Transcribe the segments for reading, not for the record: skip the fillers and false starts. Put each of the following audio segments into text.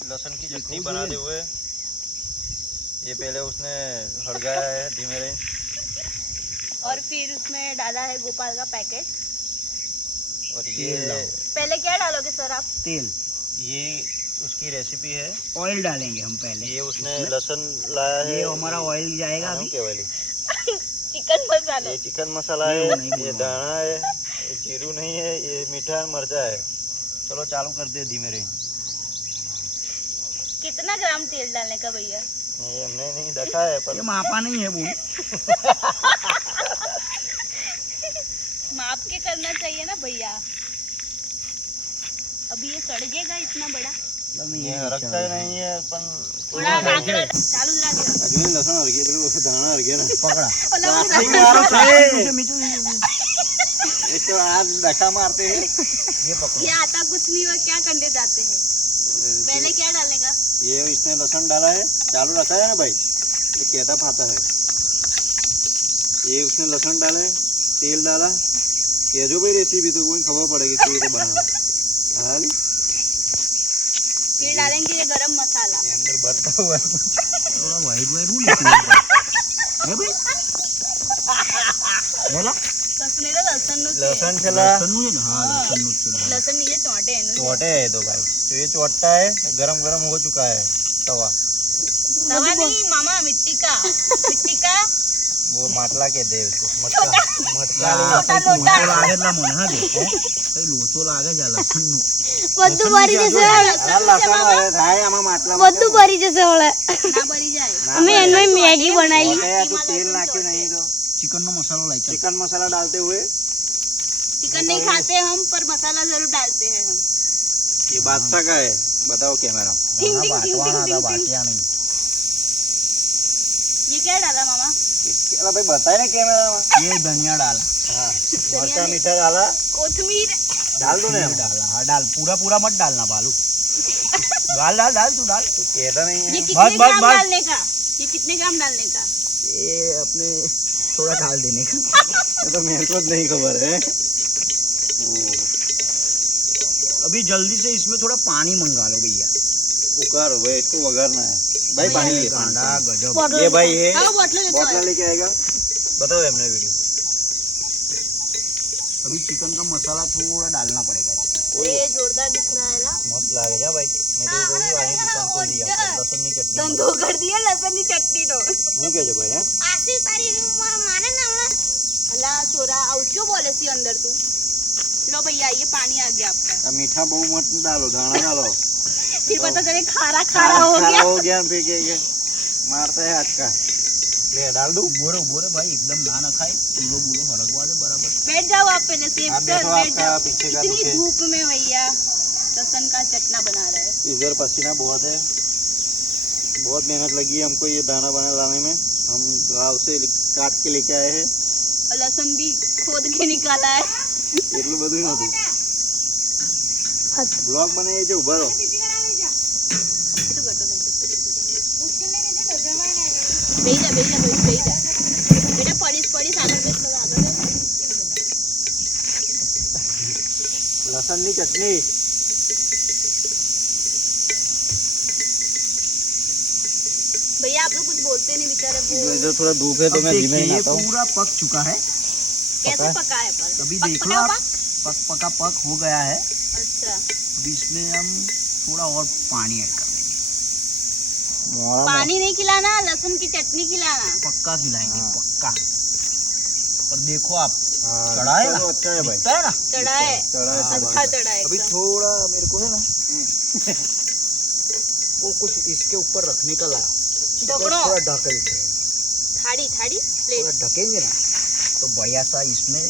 लहसुन की चटनी बनाते हुए ये पहले उसने हड़काया है धीमे रहे और फिर उसमें डाला है गोपाल का पैकेट। और ये पहले क्या डालोगे सर आप? तेल। ये उसकी रेसिपी है। ऑयल डालेंगे हम पहले। ये उसने लहसुन लाया है। ये हमारा ऑयल जाएगा अभी। चिकन मसाला। ये चिकन मसाला है, ये दाना है, ये जीरू नहीं है, ये मीठा मिर्चा है। चलो चालू कर दे धीमे रहे। कितना ग्राम तेल डालने का भैया? ये हमने नहीं देखा है पर ये मापा नहीं है बून। माप के करना चाहिए ना भैया। अभी ये सड़ जाएगा इतना बड़ा। ये हरकता नहीं है पण थोड़ा चालू रख। अजून लसण हरगे तो दाना हरगे ना पकड़ा। एक तो आज धक्का मारते हैं। ये पकड़ो। ये आता कुछ नहीं हुआ, क्या कंडे जाते हैं। पहले क्या डालने का? ये इसने लहसुन डाला है, चालू रखा है ना भाई, ये कहता फाता है। ये उसने लहसुन डाला है, तेल डाला, कह जो भाई रेसिपी तो कोई खबर पड़ेगी कि बना। फिर डालेंगे ये गरम मसाला। ये अंदर भरता हुआ थोड़ा वाइट वाइट हो है भाई। बोला लहसुन चला। लसन नहीं चोटे है। चोटे है तो भाई, तो ये चोटा है, गरम गरम हो चुका है तवा। तवा नहीं मामा, मिट्टी का। मिट्टी का वो માટલા के दे उसको मटका मटका लागेला मन हा दे कई लोचो लागे जा लसन नु બધું ભરી જશે લસણ હવે થાય આમાં માટલા બધું ભરી જશે ઓલે ना भरी जाए। અમે એનો મેગી બનાવી तो तेल नाक्यो नहीं तो चिकन नो मसाला लाई चल। चिकन मसाला डालते हुए। चिकन नहीं खाते हम, पर मसाला जरूर डालते हैं हम। ये बादशाह का है, बताओ कैमरा। टिंग टिंग टिंग बाटवाना टिंग था टिंग। बाटिया नहीं। ये क्या डाला मामा? अरे भाई बताए ना कैमरा में। ये धनिया डाला। हाँ मरचा मीठा डाला, कोथमीर डाल दो ना हम। डाला हाँ डाल, पूरा पूरा मत डालना बालू। डाल डाल डाल तू डाल। तो कहता नहीं ये है। कितने बस, ग्राम बस। डालने का? ये कितने ग्राम डालने का? ये अपने थोड़ा डाल देने का। ये तो मेरे को नहीं खबर है। अभी जल्दी से इसमें थोड़ा पानी मंगा लो भैया। उकार हो गए, इसको वगारना है भाई। पानी लिए कांदा गजब। ये भाई ये हाँ बोतल लेके बोतल आओ। लेके आएगा, बताओ हमने वीडियो। अभी चिकन का मसाला थोड़ा डालना पड़ेगा इसमें। ये जोरदार दिख रहा है ना। मस्त लागे जा भाई। मैं तो बोलूं आही दुकान खोल दिया, लहसुन की चटनी धंधो कर दिया लसन की चटनी नो। હું કે છે ભાઈ? હે આશી તારી માને ને હમણાં અલા છોરા આવજો બોલે છે અંદર તું। लो भैया ये पानी आ गया आपका। अब मीठा बहुत मत डालो, दाना डालो। फिर पता चले खारा खारा हो गया। हो गया फिर के मारता है आज का। ले डाल दूं। बोरे बोरे भाई एकदम ना न खाए, चूलो बूलो हड़कवा दे बराबर। बैठ जाओ आप पहले से। आप देखो आपका पीछे का इतनी दुखे। धूप में भैया लहसुन का चटना बना रहे हैं। इधर पसीना बहुत है, बहुत मेहनत लगी है हमको ये दाना बना लाने में। हम गाँव से काट के लेके आए हैं। और लहसुन भी खोद के निकाला है। એટલું બધું નતું। બ્લોગ બનાવી છે, ઉભા રહો। બેજા બેજા બેજા બેટા પડીશ પડીશ આગળ બેસ તો આગળ બેસ। લસણની ચટણી। भैया आप लोग कुछ बोलते नहीं बेचारे वो। इधर थोड़ा धूप है तो मैं धीमे ये बनाता हूँ। पूरा पक चुका है। कैसे पका है पर? अभी पक देख लो पका आप, पक? पक पका पक हो गया है। अच्छा अभी इसमें हम थोड़ा और पानी ऐड कर देंगे। पानी नहीं खिलाना, लहसुन की चटनी खिलाना। पक्का खिलाएंगे हाँ। पक्का। और देखो आप हाँ, चढ़ा है ना, तो अच्छा है भाई। दिखता है ना। चढ़ा है, चढ़ा है, अच्छा चढ़ा है अभी एकदम। थोड़ा मेरे को है ना वो कुछ इसके ऊपर रखने का लगा, ढकनो थोड़ा ढक देंगे। थाड़ी थाड़ी थोड़ा प्लेट। ढकेंगे ना तो बढ़िया सा इसमें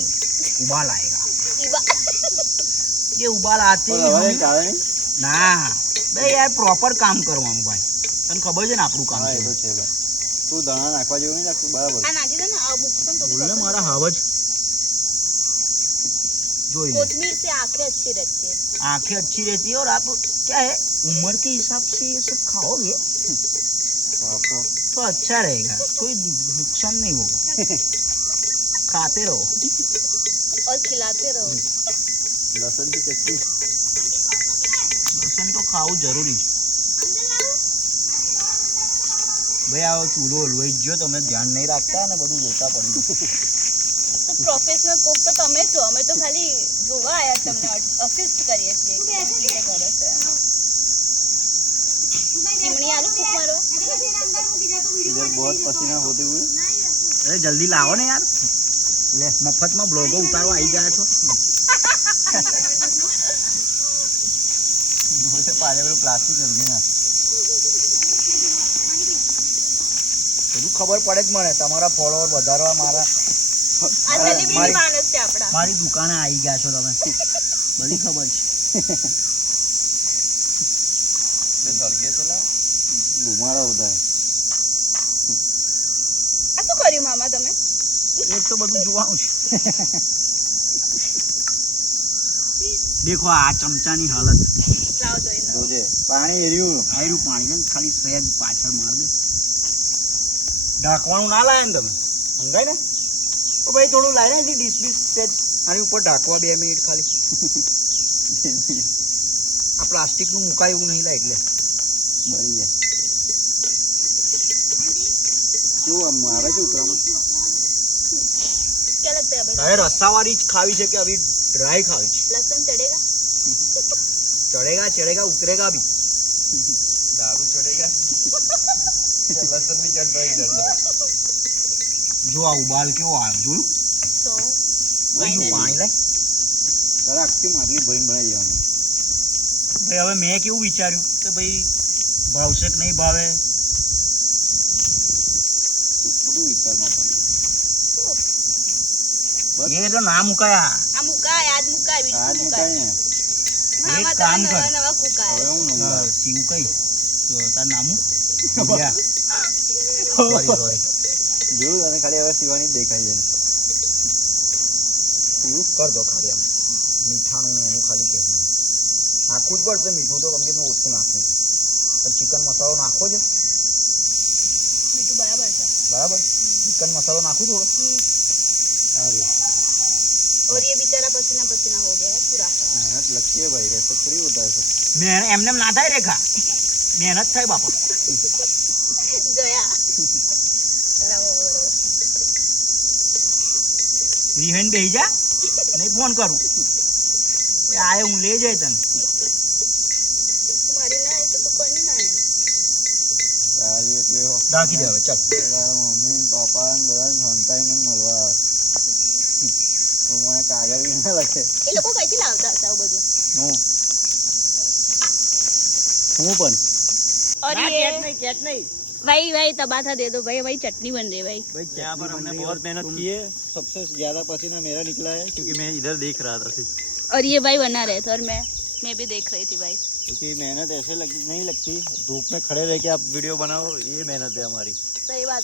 उबाल आएगा। ये उबाल आते ही હવે हम- ચાલે નહીં? ના ભાઈ યાર પ્રોપર કામ કરવાનું ભાઈ, તને ખબર છે ને આપણું કામ હા, એ છે। તો છે ભાઈ। તું દાણા નાખવા જેવું નહીં લાગતું, બરાબર। આ નાખી દે ને આ મુકસમ તો બોલ ને મારા હાવજ જોઈ ले। कोथमीर से आंखें अच्छी रहती है। आंखें अच्छी रहती है और आप क्या है उम्र के हिसाब से ये सब खाओगे आपको तो अच्छा रहेगा, कोई नुकसान नहीं होगा। खाते रहो और खिलाते रहो। લસણ की चटनी। લસણ તો ખાવું જરૂરી છે। ભાઈ આવો ચૂલો હલવાઈ ગયો, તમે ધ્યાન નહીં રાખતા ને બધું જોતા પડી ગયું. તો પ્રોફેશનલ કોક તો તમે છો, અમે તો ખાલી જોવા આયા તમને અસિસ્ટ કરીએ છીએ કે કેવી રીતે કરે છે. ચીમણી આલુ ફૂંક મારવા. इधर बहुत पसीना होते हुए અરે જલ્દી લાવો ને યાર, લે મફતમાં બ્લોગો ઉતારવા આવી ગયા છો. पाले में प्लास्टिक जल गया ना બધું ખબર પડે જ મને, તમારા ફોલોવર વધારવા મારા આ સેલિબ્રિટી માણસ છે આપડા. મારી દુકાને આવી ગયા છો તમે, બધી ખબર છે. घुमारा होता है આ શું કર્યું મામા તમે? એ તો બધું જોવાનું છે. દેખો આ ચમચાની હાલત, લાવ જોઈ લો. જોજે પાણી એર્યું આયરું પાણી છે ને, ખાલી સહેજ પાછળ માર દે. ઢાંકવાનું ના લાયા ને તમે, સમજાય ને? તો ભાઈ થોડું લાય ને ડીશ બીશ સહેજ આની ઉપર ઢાંકવા 2 મિનિટ ખાલી. આ પ્લાસ્ટિકનું મુકાય એવું નહીં લાય એટલે બળી જાય કેવું આમ આવે છે ઉકરામાં क्या लगता है भाई? તારે રસાવાળી જ ખાવી છે કે આવી ડ્રાય ખાવી છે? लहसुन चढ़ेगा? ચડેગા ચડેગા ઉતરેગા બી. दारू चढ़ेगा लहसुन भी चढ़ता ही चढ़ता જો આ ઉબાલ કેવો આવ્યો જોયું? So બધું પાણી લાય. તારે આખી માટલી ભરીને બનાવી દેવાની ભાઈ હવે મેં કેવું વિચાર્યું કે ભાઈ ભાવશે કે નહીં ભાવે. ખોટું વિચારમાં પણ એ તો ના મુકાયા. આ મુકાય આજ મુકાય બીજું આજ શું મુકાય મુકાય? ને મામા એક કામ તમે કર. નવા નવા કુકાય. હવે હું નવું હા, શિવ કઈ તો તાર નામું સોરી જોયું તને ખાલી હવે શિવાની જ દેખાય છે ને શિવ કર દો ખાલી આમ મીઠાનું ને એનું ખાલી કે મને નાખવું જ પડશે મીઠું તો કમ કે મેં ઓછું નાખ્યું છે, પણ ચિકન મસાલો નાખો છે મીઠું બરાબર છે. બરાબર. ચિકન મસાલો નાખું થોડો. अरे और ये बेचारा पसीना पसीना हो गया है पूरा. मेहनत लगती है भाई ऐसा थोड़ी होता है सब મેં એમને ના થાય રેખા, મહેનત થાય બાપા. जया લાવો બરાબર. રિહાઈને બેસી જા, નહીં ફોન કરું. એ આય હું લઈ જાય તને. तुम्हारी ना है तो कोई नहीं ना है. સારી એટલે હો ઢાંકી દે હવે ચાલ. તારા મમ્મી ને પપ્પા ને બધા નોંધાઈ મને મળવા આવે તો મને કાગળ બી ના લખે એ લોકો કઈથી લાવતા હતા આવું બધું? હું પણ और ના, ये કેટ નહીં, કેટ નહીં. भाई भाई तबाथा दे दो भाई, भाई चटनी बन रही है भाई. भाई यहाँ पर हमने बहुत मेहनत की है सबसे ज्यादा पसीना मेरा निकला है क्योंकि मैं इधर देख रहा था सिर्फ और ये भाई बना रहे थे और मैं भी देख रही थी भाई. क्योंकि मेहनत ऐसे नहीं लगती धूप में खड़े रह के आप वीडियो बनाओ ये मेहनत है हमारी सही बात